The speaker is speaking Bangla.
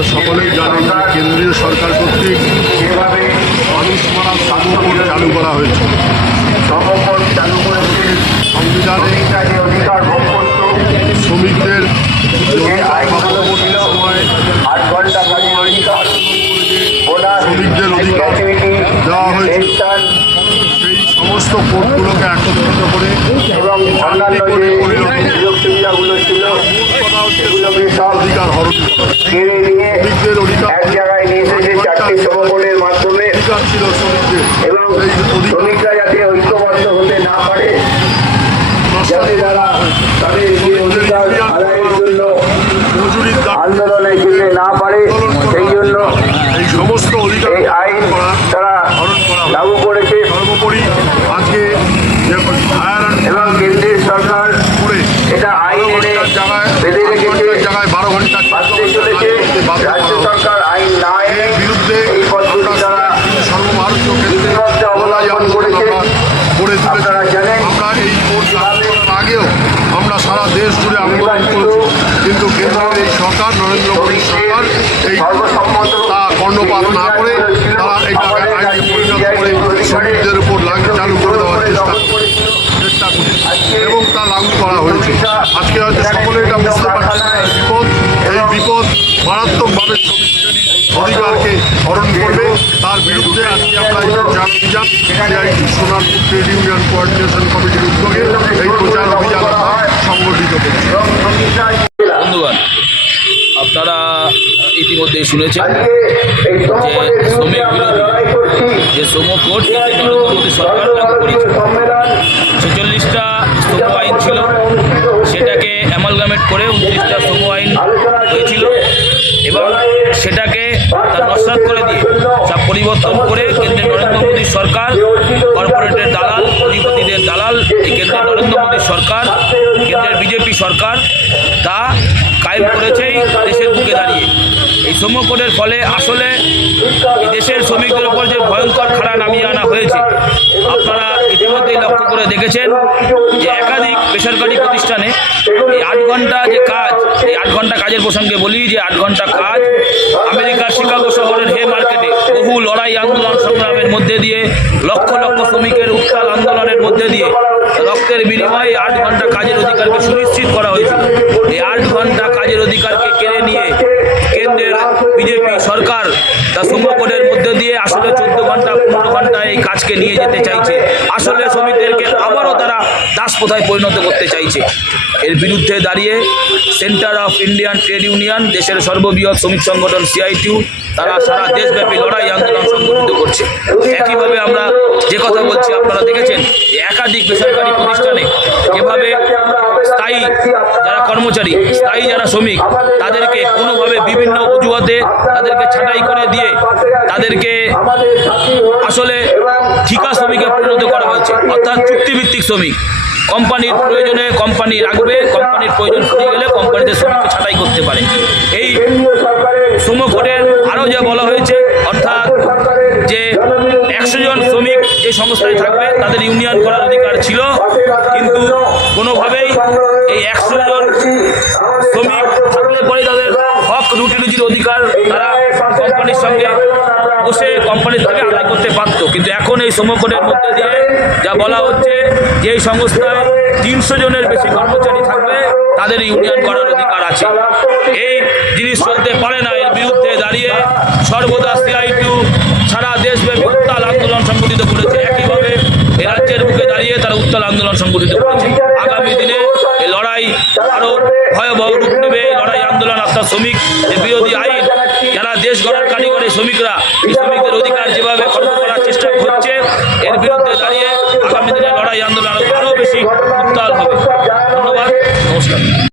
আপনারা সকলেই জানেন যে কেন্দ্রীয় সরকার কর্তৃক মানুষ মারা সামগ্রী চালু করা হয়েছে। সংবিধানে শ্রমিকদের শ্রমিকদের অধিকার দেওয়া হয়েছে। সেই সমস্ত কোর্টগুলোকে একত্রিত করে এবং সেগুলোকে সব অধিকার হরণ কেড়ে নিয়ে এক জায়গায় নিয়ে এসেছে চারটি সমকোণের মাধ্যমে এবং শ্রমিকরা যাতে ঐক্যবদ্ধ হতে না পারে যাতে তারা তাদের যে অধিকার আদায়ের জন্য মজুরির দাবি আন্দোলনে যেতে না পারে সেই জন্য এই সমস্ত অধিকার এই আইন করা তারা হরণ করা হয়। লাগু করেছে সর্বোপরি আজকে যে ফায়ার অ্যান্ড এবং কেন্দ্রের সরকার করে এটা আইন এনে ঘণ্টার জায়গায় বেঁধে আট রেখেছে ঘণ্টার জায়গায় বারো ঘণ্টা বাঁচতে চলেছে রাজ্য সরকার আইন না এনে এর বিরুদ্ধে এই পদ্ধতি তারা সর্বভারতীয় ক্ষেত্রে বিপদে অবলম্বন করেছে। করে আপনারা জানেন আমরা এই কোর্ট লাগু করার আগেও আমরা সারা দেশ জুড়ে আন্দোলন করেছি কিন্তু কেন্দ্রের এই নরেন্দ্র মোদী কর্ণপাত না করে তারা এটা আইনে পরিণত করে শ্রমিকদের উপর চালু করে দেওয়ার চেষ্টা চেষ্টা করছে এবং তা লাগু করা হয়েছে। আজকে হয়তো সকলে এটা বুঝতে পারছে। বিপদ, এই বিপদ মারাত্মকভাবে অধিকারকে হরণ করবে। তার বিরুদ্ধে আজকে আমরা এই প্রচার অভিযান সোনারপুর ট্রেড ইউনিয়ন কোঅর্ডিনেশন কমিটির উদ্যোগে এই প্রচার অভিযান আমরা সংগঠিত করছি বন্ধুগণ আপনারা ইতিমধ্যেই শুনেছেন যে শ্রমিক বিরোধী, যে শ্রম কোর্ট মোদী সরকার লাগু করেছে, ছেচল্লিশটা শ্রম আইন ছিল, সেটাকে অ্যামালগামেট করে উনত্রিশটা শ্রম আইন হয়েছিল। এবং সেটাকে তার নস্বাত করে দিয়ে সব পরিবর্তন করে কেন্দ্রের নরেন্দ্র মোদী সরকার, কর্পোরেটের দালাল পুঁজিপতিদের দালাল, এই কেন্দ্রের নরেন্দ্র মোদী সরকার, কেন্দ্রের বিজেপি সরকার, তা কায়েম করেছেই দেশের বুকে দাঁড়িয়ে এই শ্রম ফলে আসলে দেশের শ্রমিকদের উপর যে ভয়ঙ্কর খাড়া নামিয়ে আনা হয়েছে, আপনারা ইতিমধ্যেই লক্ষ্য করে দেখেছেন যে একাধিক বেসরকারি প্রতিষ্ঠানে এই আট ঘণ্টা যে কাজ, এই আট ঘণ্টা কাজের প্রসঙ্গে বলি যে আট ঘণ্টা কাজ আমেরিকার শিকাগো শহরের হে মার্কেটে বহু লড়াই আন্দোলন সংগ্রামের মধ্যে দিয়ে লক্ষ লক্ষ শ্রমিকের উত্তাল আন্দোলনের মধ্যে দিয়ে রক্তের বিনিময়ে আট ঘণ্টা সরকার তা শ্রম কোডের মধ্যে দিয়ে আসলে চোদ্দ ঘণ্টা, পনেরো ঘণ্টা এই কাজকে নিয়ে যেতে চাইছে। আসলে শ্রমিকদেরকে আবারও তারা দাসপ্রথায় পরিণত করতে চাইছে। এর বিরুদ্ধে দাঁড়িয়ে centre of Indian trade union, দেশের সর্ববৃহৎ শ্রমিক সংগঠন সিআইটিউ, তারা সারা দেশব্যাপী লড়াই আন্দোলন সংগঠিত করছে। একইভাবে আমরা যে কথা বলছি, আপনারা দেখেছেন যে একাধিক বেসরকারি প্রতিষ্ঠানে যেভাবে স্থায়ী যারা কর্মচারী, স্থায়ী যারা শ্রমিক, তাদেরকে কোনোভাবে বিভিন্ন অজুহাতে তাদেরকে ছাঁটাই করে দিয়ে তাদেরকে আসলে ঠিকা শ্রমিকে পরিণত করা হয়েছে। অর্থাৎ চুক্তিভিত্তিক শ্রমিক। কোম্পানির প্রয়োজনে কোম্পানি রাখবে, কোম্পানির প্রয়োজন ফুরিয়ে গেলে কোম্পানিতে শ্রমিককে ছাঁটাই করতে পারে এই শ্রম কোডের আরও যা বলা হয়েছে অর্থাৎ যে একশো জন শ্রমিক যে সংস্থায় তাদের ইউনিয়ন করার অধিকার ছিল, কিন্তু কোনোভাবেই এই একশো জন শ্রমিক থাকলে পরে তাদের হক রুটি রুজির অধিকার তারা কোম্পানির সঙ্গে বসে কোম্পানির থেকে আদায় করতে পারতো। কিন্তু এখন এই শ্রমকোডের মধ্যে দিয়ে যা বলা হচ্ছে যে এই সংস্থায় তিনশো জনের বেশি কর্মচারী থাকবে তাদের ইউনিয়ন করার অধিকার আছে। এই জিনিস চলতে পারে না। এর বিরুদ্ধে দাঁড়িয়ে সর্বদা সিআইটিউ সারা দেশব্যাপী উত্তাল আন্দোলন সংগঠিত করেছে একইভাবে এই রাজ্যের বুকে দাঁড়িয়ে তারা উত্তাল আন্দোলন সংগঠিত করেছে আগামী দিনে এই লড়াই আরও ভয়াবহ রূপ নেবে লড়াই আন্দোলন আপনার শ্রমিক বিরোধী আইন, যারা দেশ গড়ার কারিগরি শ্রমিকরা শ্রমিকদের অধিকার যেভাবে খর্ব করার চেষ্টা হচ্ছে এর বিরুদ্ধে দাঁড়িয়ে আগামী দিনে লড়াই আন্দোলন আরও বেশি উত্তাল হবে। ধন্যবাদ, নমস্কার।